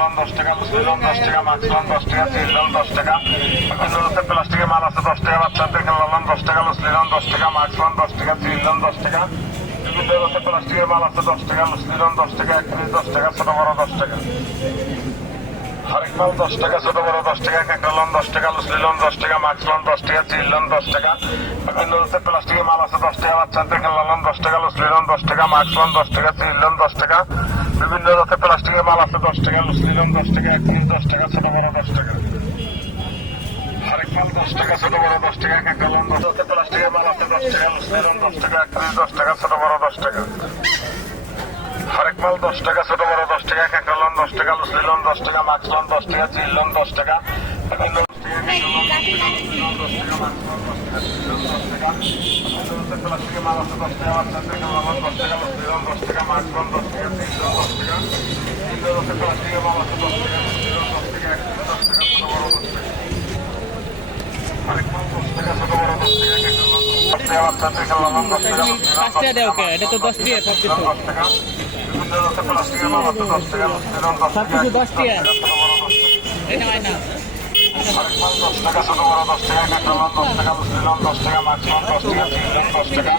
Loan 10 টাকা, লুচি loan 10 টাকা, মাছ loan 10 টাকা, চিল লন 10 টাকা। বিভিন্ন রকমের প্লাস্টিকের মাল আছে 10 টাকা, বাচ্চাদের খেলনা লন 10 টাকা, লুচি লন 10 টাকা, মাছ লন 10 টাকা, চিল লন 10 টাকা। বিভিন্ন রকমের প্লাস্টিকের মাল আছে 10 টাকা, লুচি লন 10 টাকা, 1 পিস 10 টাকা, ছোট বড় 10 টাকা। হরেক মাল 10 টাকা, ছোট বড় 10 টাকা, কাঁকড়া লন 10 টাকা, লুচি লন 10 টাকা, মাছ লন 10 টাকা, চিল লন 10 টাকা। বিভিন্ন রকমের প্লাস্টিকের মাল আছে 10 টাকা, বাচ্চাদের খেলনা লন 10 টাকা, লুচি লন 10 টাকা, মাছ লন 10 টাকা, চিল লন 10 টাকা। বিভিন্ন রকমের প্লাস্টিকের মাল আছে 10 টাকা, লুচি লন 10 টাকা, 1 পিস 10 টাকা, ছোট বড় 10 টাকা। হরেক মাল 10 টাকা, ছোট বড় 10 টাকা, কাঁকড়া লন 10 টাকা, প্লাস্টিকের মাল আছে 10 টাকা, লুচি লন 10 টাকা, 1 পিস 10 টাকা, ছোট বড় 10 টাকা। হরেক মাল 10 টাকা, ছোট বড় 10 টাকা, কাঁকড়া লন 10 টাকা, লুচি লন 10 টাকা, মাছ লন 10 টাকা, চিল লন 10 টাকা। বিভিন্ন প্লাস্টিকের মাল আছে 10 টাকা, বাচ্চাদের খেলনা লন 10 টাকা, লুচি লন 10 টাকা, মাছ লন 10 টাকা, চিল লন 10 টাকা। বিভিন্ন রকমের প্লাস্টিকের মাল আছে 10 টাকা, লুচি লন 10 টাকা, 1 পিস 10 টাকা, ছোট বড় 10 টাকা। হরেক মাল 10 টাকা, ছোট বড় 10 টাকা, কাঁকড়া লন 10 টাকা, বাচ্চাদের খেলনা লন 10 টাকা, লুচি লন 10 টাকা, এটা তো 10 টাকা সব কিছু। 10 টাকা। বিভিন্ন রকমের প্লাস্টিকের মাল আছে 10 টাকা, লুচি লন 10 টাকা, সবকিছু 10 টাকা। ছোট বড় 10 টাকা। এই না হয় না। হরেক মাল 10 টাকা, ছোট বড় 10 টাকা, কাঁকড়া লন 10 টাকা, লুচি লন 10 টাকা, মাছ লন 10 টাকা, চিল লন 10 টাকা।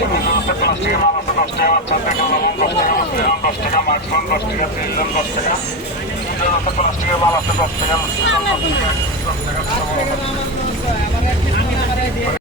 বিভিন্ন রকমের প্লাস্টিকের মাল আছে 10 টাকা, বাচ্চাদের খেলনা লন 10 টাকা, লুচি লন 10 টাকা, মাছ লন 10 টাকা, চিল লন 10 টাকা। বিভিন্ন রকমের প্লাস্টিকের মাল আছে 10 টাকা, লুচি লন 10 টাকা, 1 পিস 10 টাকা, ছোট বড় 10 টাকা।